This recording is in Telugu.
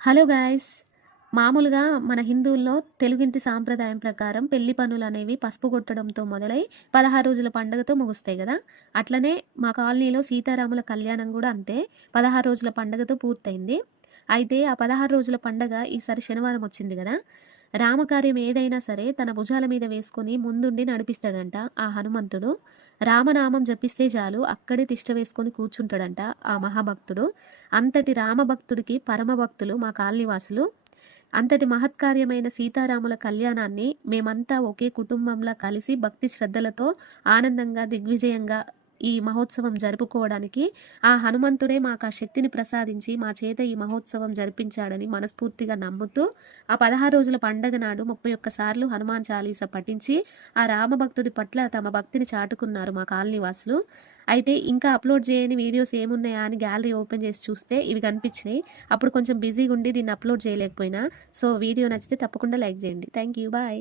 Hello guys. మామూలుగా మన హిందువుల్లో తెలుగింటి సాంప్రదాయం ప్రకారం పెళ్లి పనులనేవి పసుపు కొట్టడంతో మొదలై 16 రోజుల పండుగతో ముగుస్తాయి గదా! అట్లనే మా కాలనీలో సీతారాముల కళ్యాణం గూడా అంతే. 16 రోజుల పండుగతో పూర్తయింది. అయితే ఆ 16 రోజుల పండగ ఈసారి శనివారం వచ్చింది గదా! రామకార్యం ఏదైనా సరే తన భుజాల మీద వేసుకొని ముందుండి నడిపిస్తాడంట ఆ హనుమంతుడు. రామనామం జపిస్తే చాలు అక్కడే తిష్ట వేసుకొని కూర్చుంటాడంట ఆ మహాభక్తుడు. అంతటి రామభక్తుడికి పరమభక్తులు మా కాలనీ వాసులు. అంతటి మహత్కార్యమైన సీతారాముల కళ్యాణాన్ని మేమంతా ఒకే కుటుంబంలా కలిసి భక్తి శ్రద్ధలతో ఆనందంగా దిగ్విజయంగా ఈ మహోత్సవం జరుపుకోవడానికి ఆ హనుమంతుడే మాకు ఆ శక్తిని ప్రసాదించి మా చేత ఈ మహోత్సవం జరిపించాడని మనస్ఫూర్తిగా నమ్ముతూ ఆ 16 రోజుల పండగ నాడు 31 సార్లు హనుమాన్ చాలీస పఠించి ఆ రామభక్తుడి పట్ల తమ భక్తిని చాటుకున్నారు మా కాలనీ వాసులు. అయితే ఇంకా అప్లోడ్ చేయని వీడియోస్ ఏమున్నాయా అని గ్యాలరీ ఓపెన్ చేసి చూస్తే ఇవి కనిపించినాయి. అప్పుడు కొంచెం బిజీగా ఉండి దీన్ని అప్లోడ్ చేయలేకపోయినా. సో వీడియో నచ్చితే తప్పకుండా లైక్ చేయండి. Thank you. బాయ్.